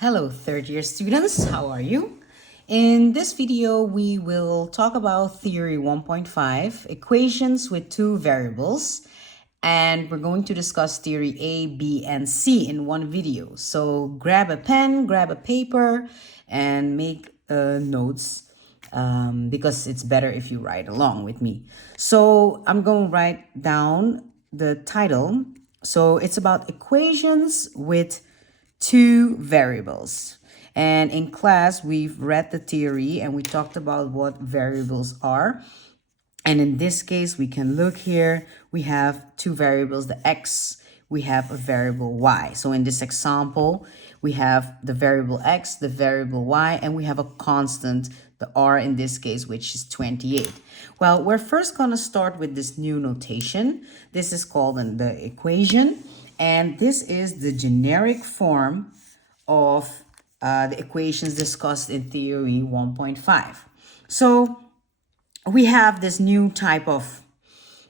Hello, third year students. How are you? In this video, we will talk about theory 1.5, equations with two variables, and we're going to discuss theory A, B, and C in one video. So grab a pen, grab a paper, and make notes because it's better if you write along with me. So I'm going to write down the title. So it's about equations with two variables. And in class, we've read the theory and we talked about what variables are. And in this case, we can look here. We have two variables, the x, we have a variable y. So in this example, we have the variable x, the variable y, and we have a constant, the r in this case, which is 28. Well, we're first going to start with this new notation. This is called the equation. And this is the generic form of the equations discussed in theory 1.5. So we have this new type of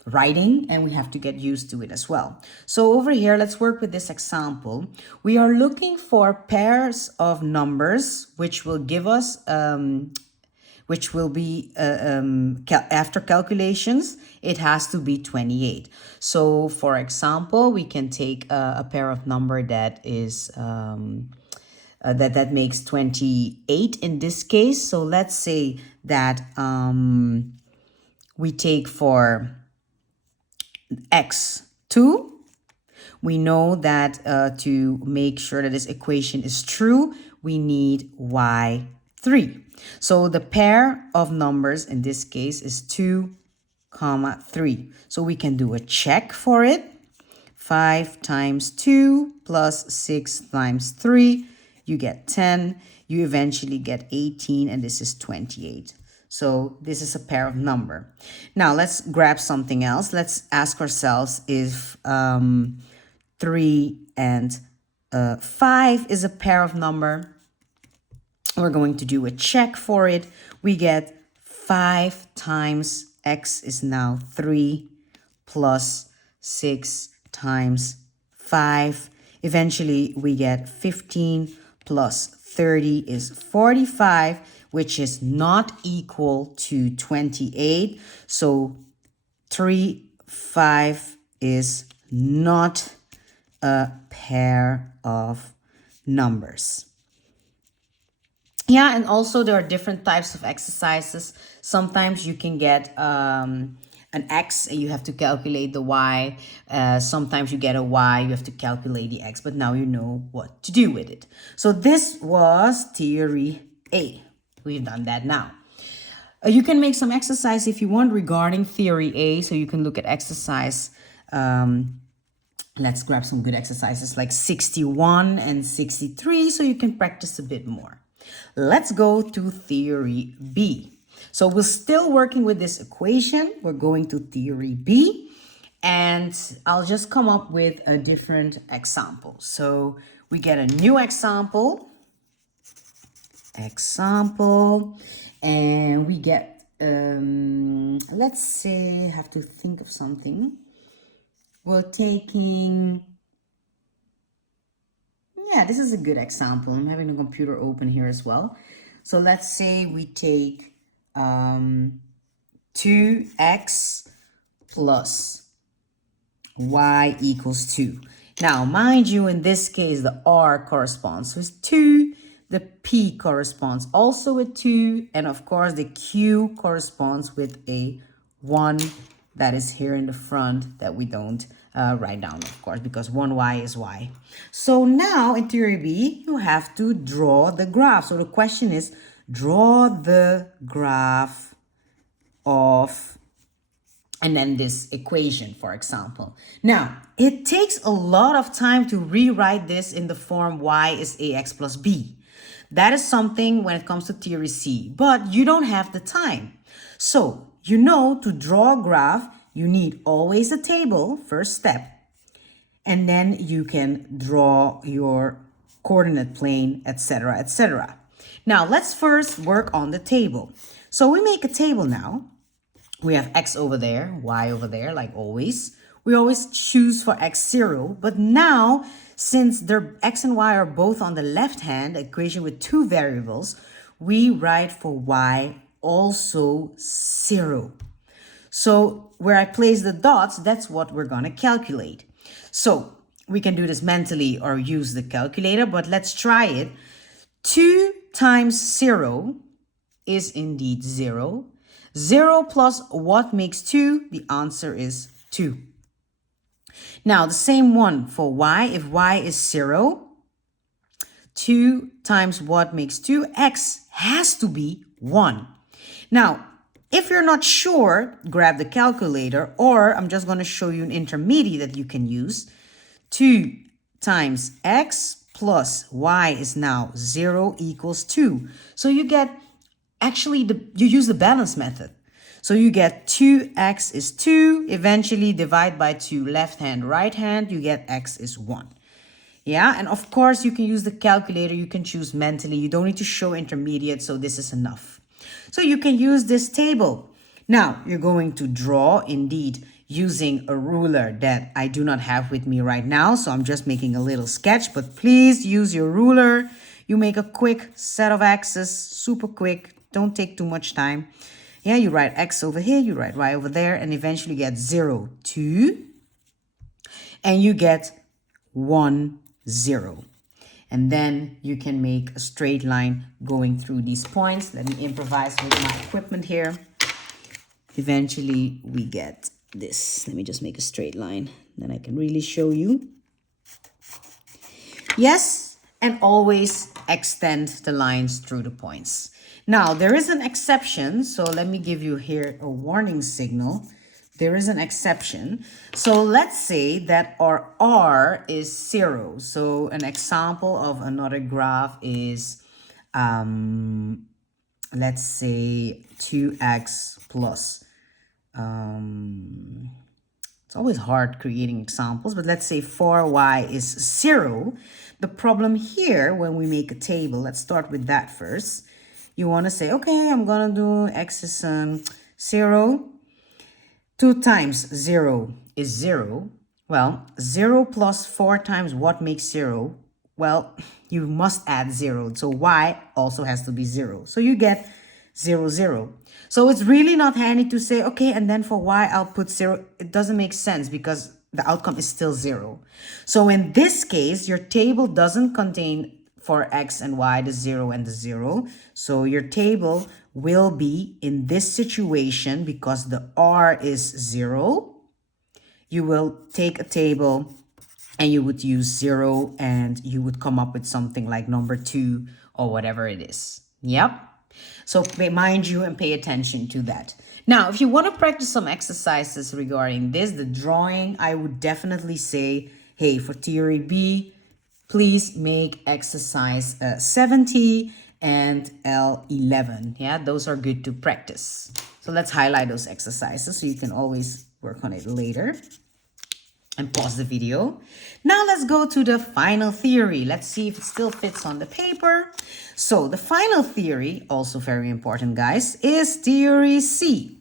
writing and we have to get used to it as well. So over here, let's work with this example. We are looking for pairs of numbers which will give us which will be, after calculations, it has to be 28. So for example, we can take a pair of number that is, that makes 28 in this case. So let's say that we take for x2. We know that to make sure that this equation is true, we need y3. So the pair of numbers in this case is 2, 3. So we can do a check for it. 5 times 2 plus 6 times 3, you get 10. You eventually get 18, and this is 28. So this is a pair of number. Now let's grab something else. Let's ask ourselves if 3 and 5 is a pair of number. We're going to do a check for it. We get 5 times x is now 3 plus 6 times 5. Eventually, we get 15 plus 30 is 45, which is not equal to 28. So 3, 5 is not a pair of numbers. Yeah, and also there are different types of exercises. Sometimes you can get an x and you have to calculate the y. Sometimes you get a y, you have to calculate the x, but now you know what to do with it. So this was theory A. We've done that now. You can make some exercise if you want regarding theory A. So you can look at exercise. Let's grab some good exercises like 61 and 63 so you can practice a bit more. Let's go to theory B. So we're still working with this equation. We're going to theory B, and I'll just come up with a different example. So we get a new example, and we get, let's say, I have to think of something. We're taking, yeah, this is a good example. I'm having the computer open here as well. So let's say we take 2x plus y equals 2. Now, mind you, in this case, the r corresponds with 2. The p corresponds also with 2. And of course, the q corresponds with a 1 that is here in the front that we don't write down, of course, because 1y is y. So now in theory B, you have to draw the graph. So the question is, draw the graph of, and then this equation, for example. Now, it takes a lot of time to rewrite this in the form y is ax plus b. That is something when it comes to theory C, but you don't have the time. So, you know, to draw a graph, you need always a table, first step, and then you can draw your coordinate plane, etc., etc. Now, let's first work on the table. So we make a table now. We have x over there, y over there, like always. we always choose for x0. But now, since their x and y are both on the left hand equation with two variables, we write for y also 0. So where I place the dots, that's what we're going to calculate. So we can do this mentally or use the calculator, but let's try it. 2 times 0 is indeed 0. 0 plus what makes 2? The answer is 2. Now, the same one for y. If y is 0, 2 times what makes 2? X has to be 1. Now, if you're not sure, grab the calculator, or I'm just going to show you an intermediate that you can use. 2 times x plus y is now 0 equals 2. So you get, actually, you use the balance method. So you get 2x is 2, eventually divide by 2, left hand, right hand, you get x is 1. Yeah, and of course you can use the calculator, you can choose mentally, you don't need to show intermediate, so this is enough. So you can use this table. Now you're going to draw, indeed, using a ruler that I do not have with me right now, so I'm just making a little sketch, but please use your ruler. You make a quick set of axes, super quick, don't take too much time. Yeah, you write x over here, you write y over there, and eventually get 0, 2, and you get 1, 0. And then you can make a straight line going through these points. Let me improvise with my equipment here. Eventually we get this. Let me just make a straight line, then I can really show you. Yes, and always extend the lines through the points. Now, there is an exception, so let me give you here a warning signal. There is an exception. So let's say that our r is 0. So an example of another graph is, let's say 2x plus, it's always hard creating examples, but let's say 4y is 0. The problem here, when we make a table, let's start with that first. You want to say, okay, I'm going to do x is 0. 2 times 0 is 0. Well, 0 plus 4 times what makes 0? Well, you must add 0. So y also has to be 0. So you get 0, 0. So it's really not handy to say, okay, and then for y I'll put 0. It doesn't make sense because the outcome is still 0. So in this case, your table doesn't contain for x and y the 0 and the 0. So your table will be in this situation, because the r is 0, you will take a table and you would use 0 and you would come up with something like number 2 or whatever it is. Yep. So mind you and pay attention to that. Now, if you want to practice some exercises regarding this, the drawing, I would definitely say, hey, for theory B, please make exercise 70 and L11. Yeah, those are good to practice. So let's highlight those exercises so you can always work on it later. And pause the video. Now let's go to the final theory. Let's see if it still fits on the paper. So the final theory, also very important, guys, is theory C.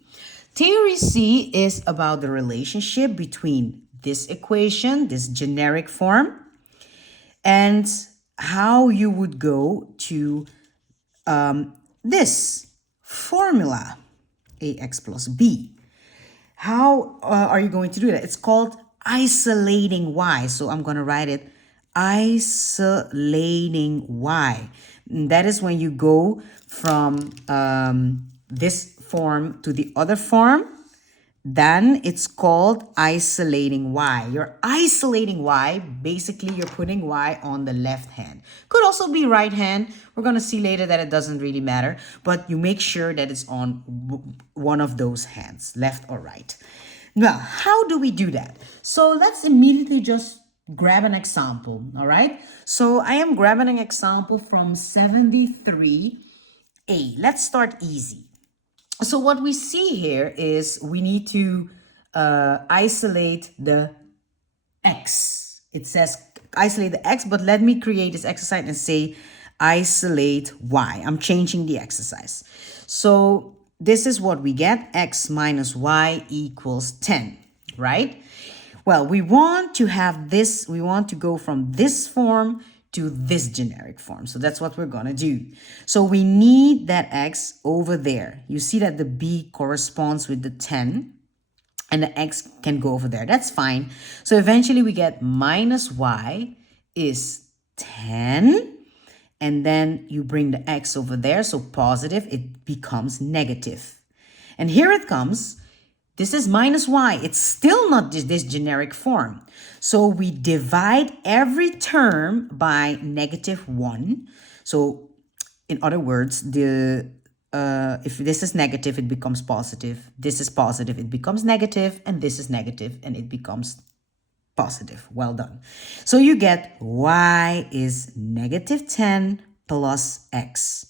Theory C is about the relationship between this equation, this generic form, and how you would go to this formula, ax plus b. How are you going to do that? It's called isolating y. So I'm going to write it isolating y. And that is when you go from this form to the other form. Then it's called isolating y. You're isolating y. Basically, you're putting y on the left hand. Could also be right hand. We're going to see later that it doesn't really matter. But you make sure that it's on one of those hands, left or right. Now, how do we do that? So let's immediately just grab an example, all right? So I am grabbing an example from 73A. Let's start easy. So what we see here is we need to isolate the x. It says isolate the x, but let me create this exercise and say isolate y. I'm changing the exercise. So this is what we get. X minus y equals 10, right? Well, we want to have this, we want to go from this form to this generic form. So that's what we're gonna do. So we need that x over there. You see that the b corresponds with the 10 and the x can go over there. That's fine. So eventually we get minus y is 10. And then you bring the x over there. So positive, it becomes negative. And here it comes. This is minus y. It's still not this generic form. So we divide every term by -1. So in other words, if this is negative, it becomes positive. This is positive, it becomes negative. And this is negative, and it becomes positive. Well done. So you get y is -10 plus x.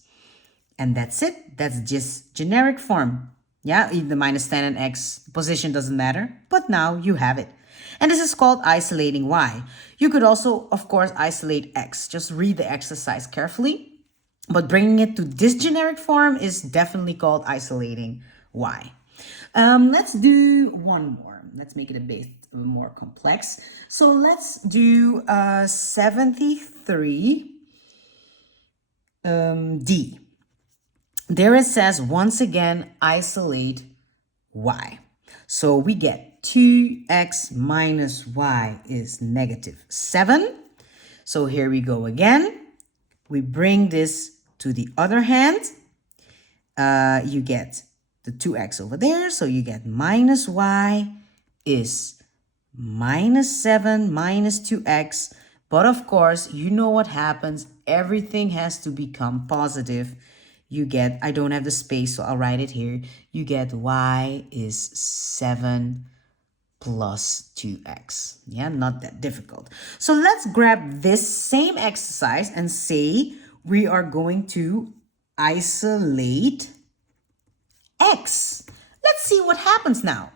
And that's it. That's just generic form. Yeah, the -10 and x position doesn't matter, but now you have it. And this is called isolating y. You could also, of course, isolate x. Just read the exercise carefully. But bringing it to this generic form is definitely called isolating y. Let's do one more. Let's make it a bit more complex. So let's do 73 D. There it says, once again, isolate y. So we get 2x minus y is -7. So here we go again. We bring this to the other hand. You get the 2x over there. So you get minus y is -7 minus 2x. But of course, you know what happens. Everything has to become positive. You get, I don't have the space, so I'll write it here. You get y is 7 plus 2x. Yeah, not that difficult. So let's grab this same exercise and say we are going to isolate x. Let's see what happens now.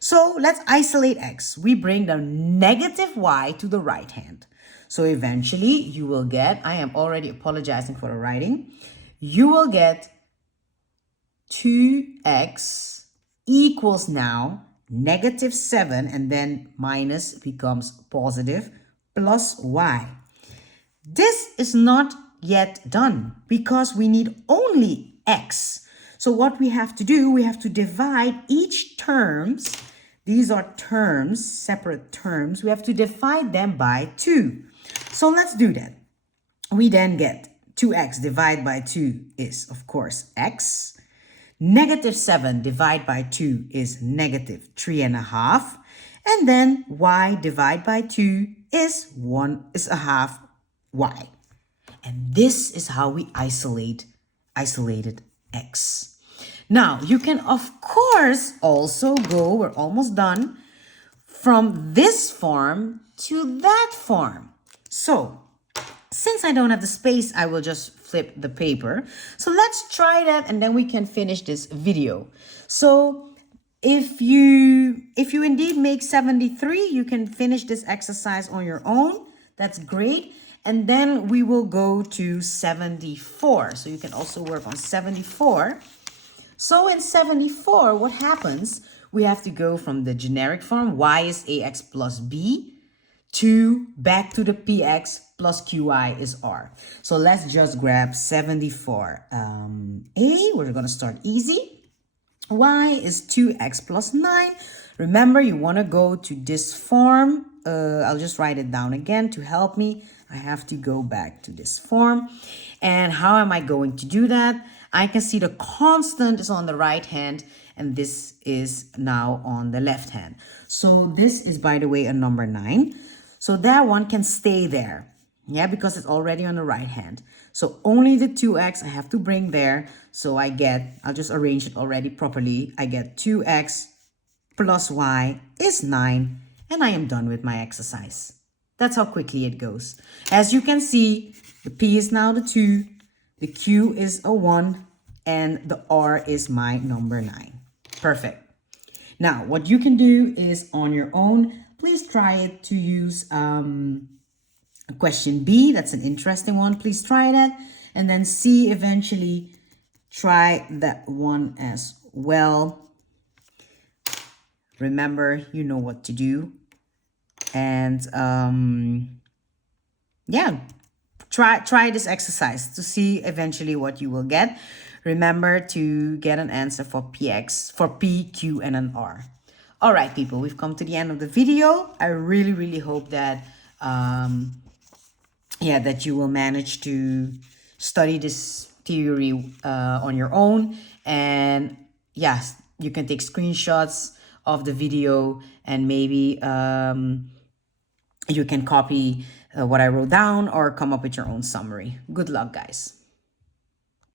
So let's isolate x. We bring the negative y to the right hand. So eventually you will get, I am already apologizing for the writing. You will get 2x equals now -7, and then minus becomes positive plus y. This is not yet done because we need only x. So what we have to do, we have to divide each terms. These are terms, separate terms. We have to divide them by 2. So let's do that. We then get 2x divided by 2 is, of course, x. -7 divided by 2 is -3.5. And then y divided by 2 is a half y. And this is how we isolated x. Now, you can, of course, also go, we're almost done, from this form to that form. So, since I don't have the space, I will just flip the paper. So let's try that and then we can finish this video. So if you indeed make 73, you can finish this exercise on your own. That's great. And then we will go to 74. So you can also work on 74. So in 74, what happens? We have to go from the generic form, y is ax plus b, to back to the px plus qy is r. So let's just grab 74. We're going to start easy. Y is 2x plus 9. Remember, you want to go to this form. I'll just write it down again to help me. I have to go back to this form. And how am I going to do that? I can see the constant is on the right hand and this is now on the left hand. So this is, by the way, a number 9. So that one can stay there. Yeah, because it's already on the right hand. So only the 2x I have to bring there. So I'll just arrange it already properly. I get 2x plus y is 9. And I am done with my exercise. That's how quickly it goes. As you can see, the p is now the 2. The q is a 1. And the r is my number 9. Perfect. Now, what you can do is on your own, please try it to use question B. That's an interesting one. Please try that. And then C, eventually try that one as well. Remember, you know what to do. And yeah, try this exercise to see eventually what you will get. Remember to get an answer for P, Q, and an R. All right, people, we've come to the end of the video. I really hope that yeah, that you will manage to study this theory on your own. And yes, you can take screenshots of the video, and maybe you can copy what I wrote down or come up with your own summary. Good luck, guys.